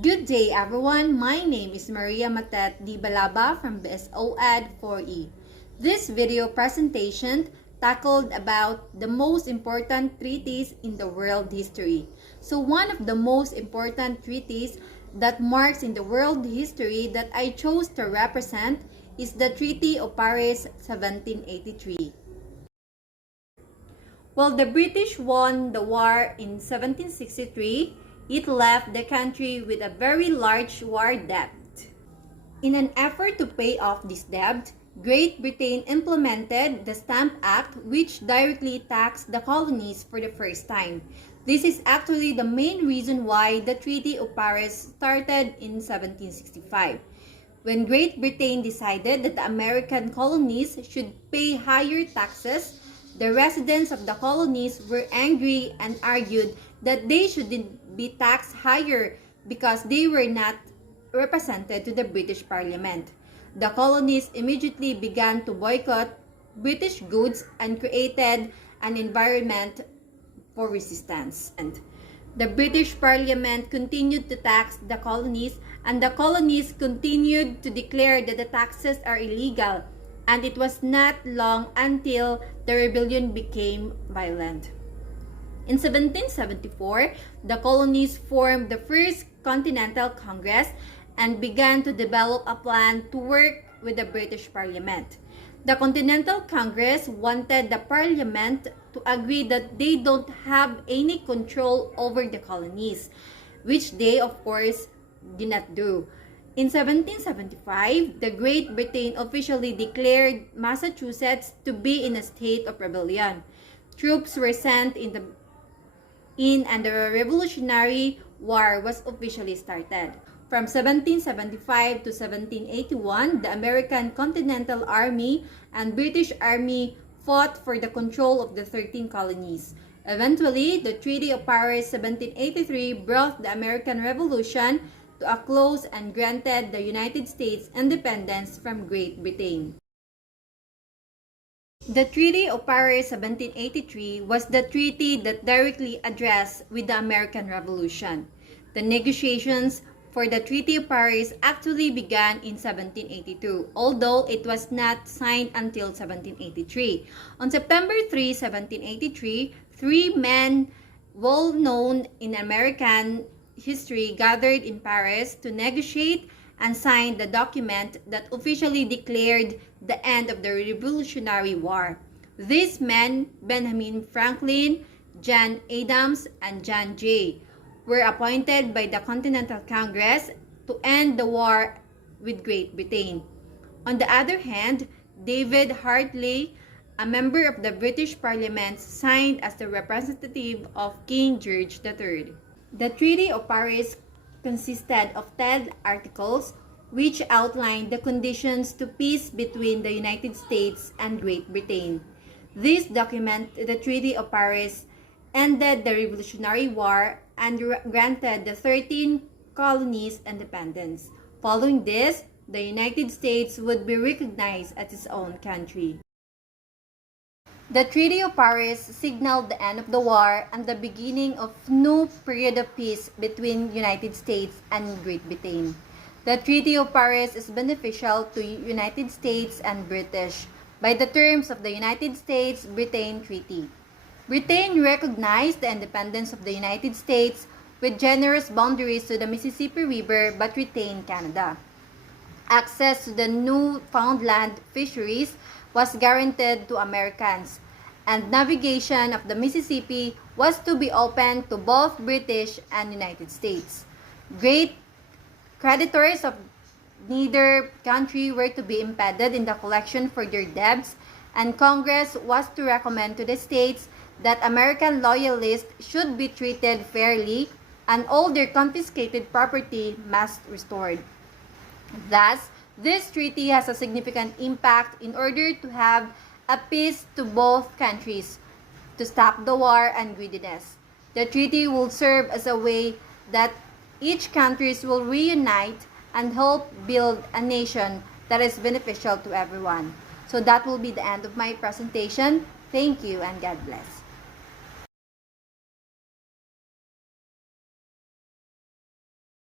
Good day everyone, my name is Maria Matet Di Balaba from BSOAD 4E. This video presentation tackled about the most important treaties in the world history. So one of the most important treaties that marks in the world history that I chose to represent is the Treaty of Paris 1783. While the British won the war in 1763, it left the country with a very large war debt. In an effort to pay off this debt, Great Britain implemented the Stamp Act, which directly taxed the colonies for the first time. This is actually the main reason why the Treaty of Paris started in 1765. When Great Britain decided that the American colonies should pay higher taxes, the residents of the colonies were angry and argued that they shouldn't be taxed higher because they were not represented to the British Parliament. The colonies immediately began to boycott British goods and created an environment for resistance. And the British Parliament continued to tax the colonies, and the colonies continued to declare that the taxes are illegal, and it was not long until the rebellion became violent. In 1774, the colonies formed the First Continental Congress and began to develop a plan to work with the British Parliament. The Continental Congress wanted the Parliament to agree that they don't have any control over the colonies, which they, of course, did not do. In 1775, the Great Britain officially declared Massachusetts to be in a state of rebellion. Troops were sent in and the Revolutionary War was officially started. From 1775 to 1781, the American Continental Army and British Army fought for the control of the 13 colonies. Eventually, the Treaty of Paris 1783 brought the American Revolution to a close and granted the United States independence from Great Britain. The Treaty of Paris 1783 was the treaty that directly addressed with the American Revolution. The negotiations for the Treaty of Paris actually began in 1782, although it was not signed until 1783. On September 3, 1783, three men well known in American history gathered in Paris to negotiate and sign the document that officially declared the end of the Revolutionary War. These men, Benjamin Franklin, John Adams, and John Jay, were appointed by the Continental Congress to end the war with Great Britain. On the other hand, David Hartley, a member of the British Parliament, signed as the representative of King George III. The Treaty of Paris consisted of 10 articles which outlined the conditions to peace between the United States and Great Britain. This document, the Treaty of Paris, ended the Revolutionary War and granted the 13 colonies independence. Following this, the United States would be recognized as its own country. The Treaty of Paris signaled the end of the war and the beginning of a new period of peace between United States and Great Britain. The Treaty of Paris is beneficial to United States and British by the terms of the United States-Britain Treaty. Britain recognized the independence of the United States with generous boundaries to the Mississippi River but retained Canada. Access to the Newfoundland fisheries was guaranteed to Americans, and navigation of the Mississippi was to be open to both British and United States. Great creditors of neither country were to be impeded in the collection for their debts, and Congress was to recommend to the states that American loyalists should be treated fairly and all their confiscated property must be restored. Thus, this treaty has a significant impact in order to have a peace to both countries, to stop the war and greediness. The treaty will serve as a way that each countries will reunite and help build a nation that is beneficial to everyone. So that will be the end of my presentation. Thank you and God bless.